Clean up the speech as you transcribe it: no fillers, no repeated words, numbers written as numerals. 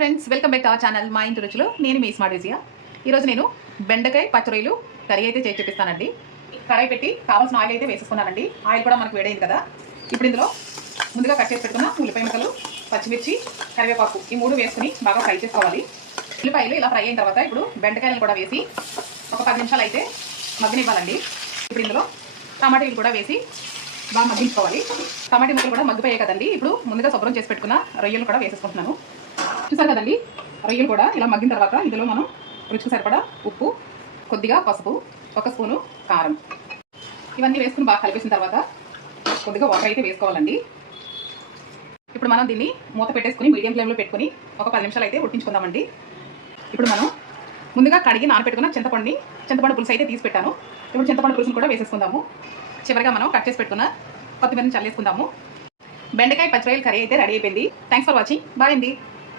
Friends, welcome back to our channel మా ఇంటి రుచులు. నేను మీ స్మార్ట్ విజయ. ఈరోజు నేను బెండకాయ పచ్చరొయ్యలు కర్రీ అయితే చేసి చూపిస్తానండి. కడాయి పెట్టి కావాల్సిన ఆయిల్ అయితే వేసేసుకున్నానండి. ఆయిల్ కూడా మనకు వేడైంది కదా. ఇప్పుడు ఇందులో ముందుగా కట్ చేసి పెట్టుకున్న ఉల్లిపాయ ముక్కలు, పచ్చిమిర్చి, కరివేపాకు ఈ మూడు వేసుకుని బాగా ఫ్రై చేసుకోవాలి. ఉల్లిపాయలు ఇలా ఫ్రై అయిన తర్వాత ఇప్పుడు బెండకాయలను కూడా వేసి ఒక 10 నిమిషాలు అయితే మగ్గనివ్వాలండి. ఇప్పుడు ఇందులో టమాటాలు కూడా వేసి బాగా మగ్గించుకోవాలి. టమాటా ముక్కలు కూడా మగ్గిపోయాయి కదండి. ఇప్పుడు ముందుగా శుభ్రం చేసి పెట్టుకున్న రొయ్యలు కూడా వేసేసుకుంటున్నాను. చూసారు కదండి, రొయ్యలు కూడా ఇలా మగ్గిన తర్వాత ఇందులో మనం రుచికి సరిపడా ఉప్పు, కొద్దిగా పసుపు, 1 స్పూను కారం ఇవన్నీ వేసుకుని బాగా కలిపేసిన తర్వాత కొద్దిగా వాటర్ అయితే వేసుకోవాలండి. ఇప్పుడు మనం దీన్ని మూత పెట్టేసుకుని మీడియం ఫ్లేమ్లో పెట్టుకుని ఒక 10 నిమిషాలు అయితే ఉడికించుకుందామండి. ఇప్పుడు మనం ముందుగా కడిగి నానబెట్టుకున్న చింతపండు పులుసు అయితే తీసి పెట్టాను. ఇప్పుడు చింతపండు పులుసును కూడా వేసేసుకుందాము. చివరిగా మనం కట్ చేసి పెట్టుకున్న కొత్తిమీరని చల్లేసుకుందాము. బెండకాయ పచ్చిరొయ్యల కర్రీ అయితే రెడీ అయిపోయింది. Thanks for watching. బాయ్ అండి.